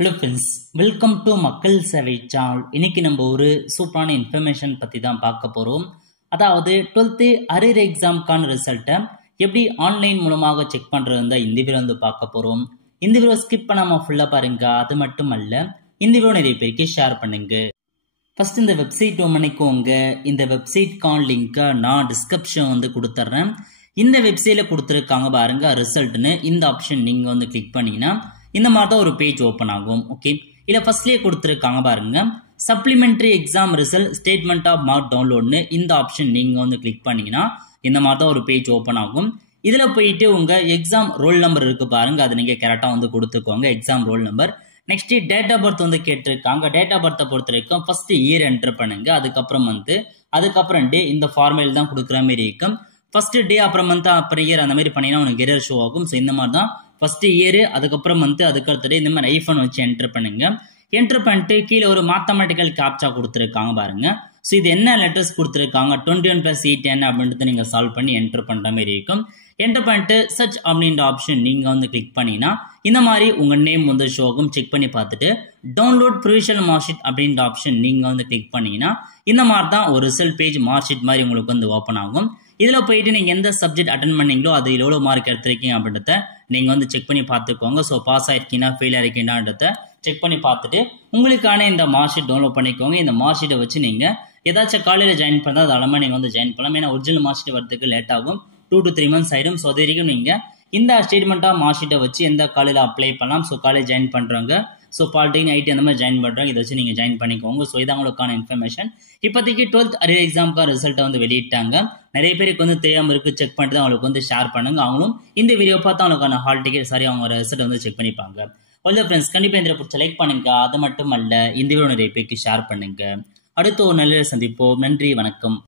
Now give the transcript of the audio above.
Hello friends, welcome to மக்கள் சேவை channel. இன்னைக்கு நம்ம ஒரு சூப்பரான இன்ஃபர்மேஷன் பற்றி தான் பார்க்க போகிறோம். அதாவது 12th அரியர் எக்ஸாமுக்கான ரிசல்ட்டை எப்படி ஆன்லைன் மூலமாக செக் பண்ணுறது தான் இந்த வீடியோ வந்து பார்க்க போகிறோம். இந்த வீடியோ ஸ்கிப் பண்ணாமல் ஃபுல்லாக பாருங்க. அது மட்டும் அல்ல, இந்த வீடியோ நிறைய பேருக்கு ஷேர் பண்ணுங்க. ஃபர்ஸ்ட் இந்த வெப்சைட் பண்ணிக்கோங்க. இந்த வெப்சைட்கான லிங்கை நான் டிஸ்கிரிப்ஷன் வந்து கொடுத்துட்றேன். இந்த வெப்சைட்டில் கொடுத்துருக்காங்க பாருங்க ரிசல்ட்னு. இந்த ஆப்ஷன் நீங்கள் வந்து கிளிக் பண்ணிங்கன்னா இந்த மாதிரி தான் ஒரு பேஜ் ஓப்பன் ஆகும். ஓகே, இதில் ஃபர்ஸ்ட்லேயே கொடுத்துருக்காங்க பாருங்க supplementary exam result statement of mark டவுன்லோட்னு. இந்த ஆப்ஷன் நீங்கள் வந்து கிளிக் பண்ணீங்கன்னா இந்த மாதிரி தான் ஒரு பேஜ் ஓப்பன் ஆகும். இதில் போயிட்டு உங்கள் எக்ஸாம் ரோல் நம்பர் இருக்கு பாருங்க, அதை நீங்கள் கரெக்டாக வந்து கொடுத்துக்கோங்க. Exam roll number. Next date of birth வந்து கேட்டிருக்காங்க. டேட் ஆஃப் பர்த்தை பொறுத்த வரைக்கும் ஃபர்ஸ்ட் இயர் என்டர் பண்ணுங்க. அதுக்கப்புறம் டே இந்த ஃபார்மேல் தான் கொடுக்குற மாதிரி இருக்கும். ஃபர்ஸ்ட் டே அப்புறம் மந்த் அப்புறம் இயர் அந்த மாதிரி பண்ணினா உனக்கு எரர் ஷோ ஆகும். ஸோ இந்த மாதிரி தான் ஃபர்ஸ்ட் இயர் அதுக்கப்புறம் மந்த் அதுக்கடுத்த டே இந்த மாதிரி ஐஃபோன் வச்சு என்டர் பண்ணுங்க. என்டர் பண்ணிட்டு கீழே ஒரு மேத்தமெட்டிக்கல் கேப்சா கொடுத்துருக்காங்க பாருங்க. ஸோ இது என்ன லெட்டர்ஸ் கொடுத்துருக்காங்க 21 + 8 என்ன அப்படின்றத நீங்கள் சால்வ் பண்ணி என்டர் பண்ணுற மாதிரி இருக்கும். என்டர் பண்ணிட்டு சர்ச் அப்படின்ற ஆப்ஷன் நீங்கள் வந்து கிளிக் பண்ணினா இந்த மாதிரி உங்கள் நேம் வந்து ஷோ ஆகும். செக் பண்ணி பார்த்துட்டு டவுன்லோட் ப்ரொவிஷனல் மார்க் ஷீட் அப்படின்ற ஆப்ஷன் நீங்கள் வந்து கிளிக் பண்ணிங்கன்னா இந்த மாதிரி தான் ஒரு ரிசல்ட் பேஜ் மார்க் ஷீட் மாதிரி உங்களுக்கு வந்து ஓப்பன் ஆகும். இதில் போயிட்டு நீங்கள் எந்த சப்ஜெக்ட் அட்டன் பண்ணீங்களோ அது எவ்வளோ மார்க் எடுத்திருக்கீங்க அப்படின்றத நீங்கள் வந்து செக் பண்ணி பார்த்துக்கோங்க. ஸோ பாஸ் ஆயிருக்கீங்கன்னா ஃபெயில் ஆயிருக்கீங்கன்றத செக் பண்ணி பார்த்துட்டு உங்களுக்கான இந்த மார்க் ஷீட் டவுன்லோட் பண்ணிக்கோங்க. இந்த மார்க் ஷீட்டை வச்சு நீங்கள் ஏதாச்சும் காலையில் ஜாயின் பண்ணால் அது அலமாக நீங்கள் வந்து ஜாயின் பண்ணலாம். ஏன்னா ஒரிஜினல் மார்க் ஷீட் வரதுக்கு லேட் ஆகும், 2 to 3 months ஆயிடும். ஸோ அது வரைக்கும் நீங்கள் இந்த ஸ்டேட்மெண்ட்டாக மார்க் ஷீட்டை வச்சு எந்த காலையில் அப்ளை பண்ணலாம். ஸோ காலேஜ் ஜாயின் பண்ணுறவங்க, ஸோ பாலிடெக்னிக் ஐடி அந்த மாதிரி ஜாயின் பண்ணுறாங்க, இதை வச்சு நீங்கள் ஜாயின் பண்ணிக்கோங்க. ஸோ இதான் உங்களுக்கான இன்ஃபர்மேஷன். இப்போதைக்கு 12th அரியர் எக்ஸாமுக்கான ரிசல்ட்டை வந்து வெளியிட்டாங்க. நிறைய பேருக்கு வந்து தெரியாமல் இருக்குது, செக் பண்ணிட்டு தான் அவங்களுக்கு வந்து ஷேர் பண்ணுங்க. அவங்களும் இந்த வீடியோ பார்த்து அவங்களுக்கான ஹால் டிக்கெட் சரி அவங்க ரிசல்ட் வந்து செக் பண்ணிப்பாங்க. அவ்வளோ ஃப்ரெண்ட்ஸ், கண்டிப்பாக இந்த பிடிச்ச லைக் பண்ணுங்க. அது மட்டும் அல்ல, இந்த வீடியோ நிறைய பேருக்கு ஷேர் பண்ணுங்க. அடுத்த ஒரு நல்ல சந்திப்போம். நன்றி, வணக்கம்.